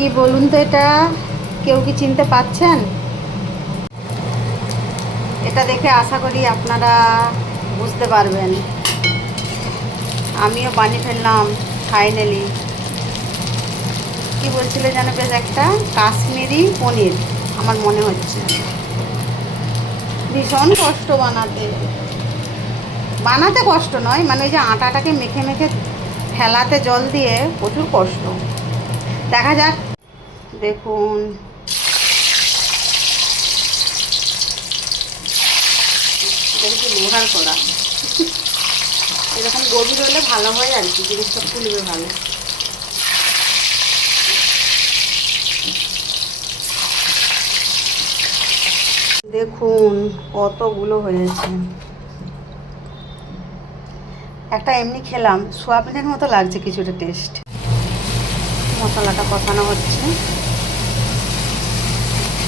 কি বলুন তো, এটা কেউ কি চিনতে পারছেন? এটা দেখে আশা করি আপনারা বুঝতে পারবেন। আমিও বানিয়ে ফেললাম ফাইনালি। কি বলছিলে যেন, বেশ একটা কাশ্মীরি পনির আমার মনে হচ্ছে। ভীষণ কষ্ট বানাতে। বানাতে কষ্ট নয়, মানে ওই যে আটাটাকে মেখে মেখে ফেলাতে জল দিয়ে প্রচুর কষ্ট। দেখা যাক। দেখুন, এটা কিন্তু লোহার করা। এরকম গভীর হলে ভালো হয় আর কি, জিনিসটা ফুলবে ভালো। দেখুন কতগুলো হয়েছে। একটা এমনি খেলাম, সোয়াবিনের মতো লাগছে কিছুটা টেস্ট। মশলাটা কষানো হচ্ছে,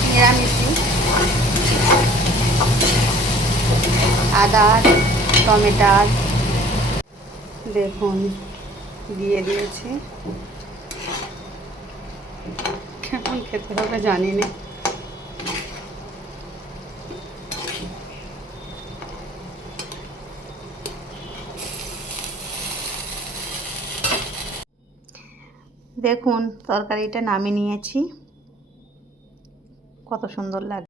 নিরামিষি। আদা, টমেটার দেখুন দিয়ে দিয়েছি। কেমন খেতে হবে জানি না। দেখুন তরকারিটা নামিয়ে নিয়েছি, কত সুন্দর লাগে।